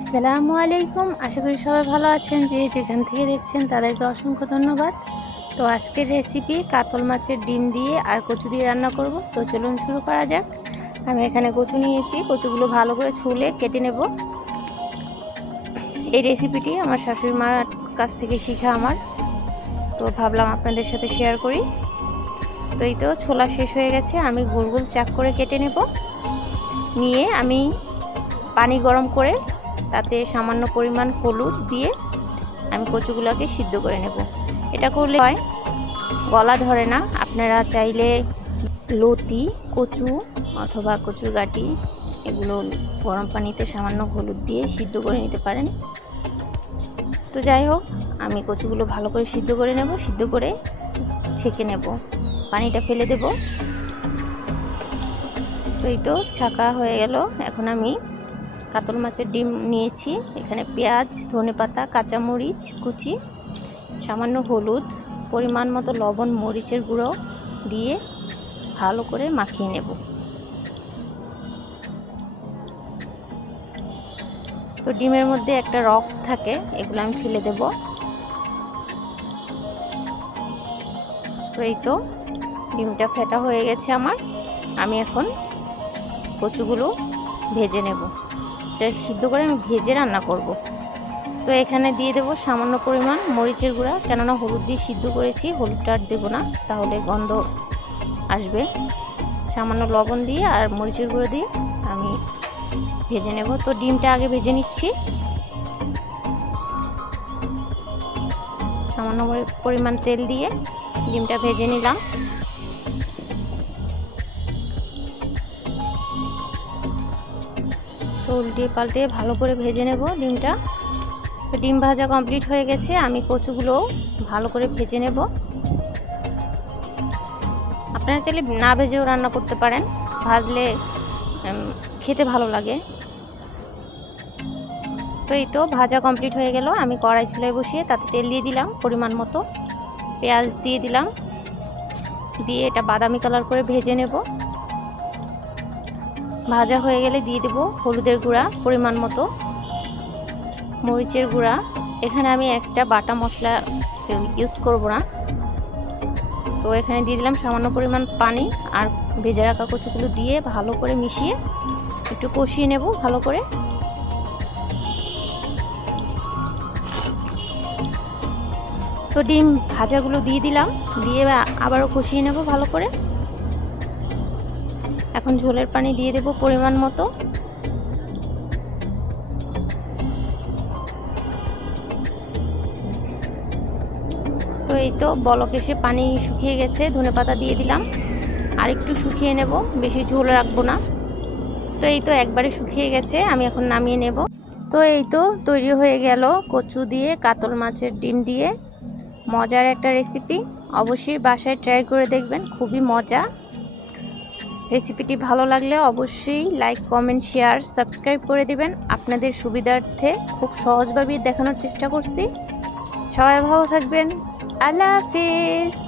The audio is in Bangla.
আসসালামু আলাইকুম। আশা করি সবাই ভালো আছেন। যে যেখান থেকে দেখছেন তাদেরকে অসংখ্য ধন্যবাদ। তো আজকের রেসিপি কাতল মাছের ডিম দিয়ে আর কচু দিয়ে রান্না করব। তো চলুন শুরু করা যাক। আমি এখানে কচু নিয়েছি, কচুগুলো ভালো করে ছুলে কেটে নেব। এই রেসিপিটি আমার শাশুড়ি মার কাছ থেকে শিখা আমার, তো ভাবলাম আপনাদের সাথে শেয়ার করি। তো এই তো ছোলা শেষ হয়ে গেছে, আমি গোল গোল চাক করে কেটে নেব। নিয়ে আমি পানি গরম করে তাতে সামান্য পরিমাণ হলুদ দিয়ে আমি কচুগুলোকে সিদ্ধ করে নেব। এটা করলে হয় গলা ধরে না। আপনারা চাইলে লতি কচু অথবা কচুর গাঁটি এগুলো গরম পানিতে সামান্য হলুদ দিয়ে সিদ্ধ করে নিতে পারেন। তো যাই হোক, আমি কচুগুলো ভালো করে সিদ্ধ করে নেব। সিদ্ধ করে ছেঁকে নেব, পানিটা ফেলে দেব। তো এই তো ছাকা হয়ে গেল। এখন আমি কাতল মাছের ডিম নিয়েছি, এখানে পেঁয়াজ, ধনেপাতা, কাঁচামরিচ কুচি, সামান্য হলুদ, পরিমাণ মতো লবণ, মরিচের গুঁড়ো দিয়ে ভালো করে মাখিয়ে নেব। তো ডিমের মধ্যে একটা রক থাকে, এগুলো আমি ফেলে দেব। তো এই তো ডিমটা ফেটা হয়ে গেছে আমার। আমি এখন কচুগুলো ভেজে নেব। এটা সিদ্ধ করে আমি ভেজে রান্না করব। তো এখানে দিয়ে দেব সামান্য পরিমাণ মরিচের গুঁড়া, কেননা হলুদ দিয়ে সিদ্ধ করেছি, হলুদটা আর দেবো না, তাহলে গন্ধ আসবে। সামান্য লবণ দিয়ে আর মরিচের গুঁড়ো দিয়ে আমি ভেজে নেব। তো ডিমটা আগে ভেজে নিচ্ছি। সামান্য পরিমাণ তেল দিয়ে ডিমটা ভেজে নিলাম। তো উল্টে পাল্টে ভালো করে ভেজে নেব ডিমটা। তো ডিম ভাজা কমপ্লিট হয়ে গেছে, আমি কচুগুলো ভালো করে ভেজে নেব। আপনারা চাইলে না ভেজেও রান্না করতে পারেন, ভাজলে খেতে ভালো লাগে। তো এই তো ভাজা কমপ্লিট হয়ে গেল। আমি কড়াই চুলায় বসিয়ে তাতে তেল দিয়ে দিলাম পরিমাণ মতো, পেঁয়াজ দিয়ে দিলাম, দিয়ে এটা বাদামি কালার করে ভেজে নেব। ভাজা হয়ে গেলে দিয়ে দেব হলুদের গুঁড়া পরিমাণ মতো, মরিচের গুঁড়া। এখানে আমি এক্সট্রা বাটা মশলা ইউজ করব না। তো এখানে দিয়ে দিলাম সামান্য পরিমাণ পানি, আর ভেজে রাখা কচুগুলো দিয়ে ভালো করে মিশিয়ে একটু কষিয়ে নেব ভালো করে। তো ডিম ভাজাগুলো দিয়ে দিলাম, দিয়ে আবারও কষিয়ে নেব ভালো করে। এখন ঝোলের পানি দিয়ে দেব পরিমাণ মতো। তো এই তো বলক এসে পানি শুকিয়ে গেছে, ধনেপাতা দিয়ে দিলাম, আর একটু শুকিয়ে নেব, বেশি ঝোল রাখবো না। তো এই তো একবারে শুকিয়ে গেছে, আমি এখন নামিয়ে নেব। তো এই তো তৈরি হয়ে গেল কচু দিয়ে কাতল মাছের ডিম দিয়ে মজার একটা রেসিপি। অবশ্যই বাসায় ট্রাই করে দেখবেন, খুবই মজা। রেসিপিটি ভালো লাগলে অবশ্যই লাইক, কমেন্ট, শেয়ার, সাবস্ক্রাইব করে দিবেন। আপনাদের সুবিধার্থে খুব সহজভাবে দেখানোর চেষ্টা করছি। সবাই ভালো থাকবেন। আল্লাহ হাফেজ।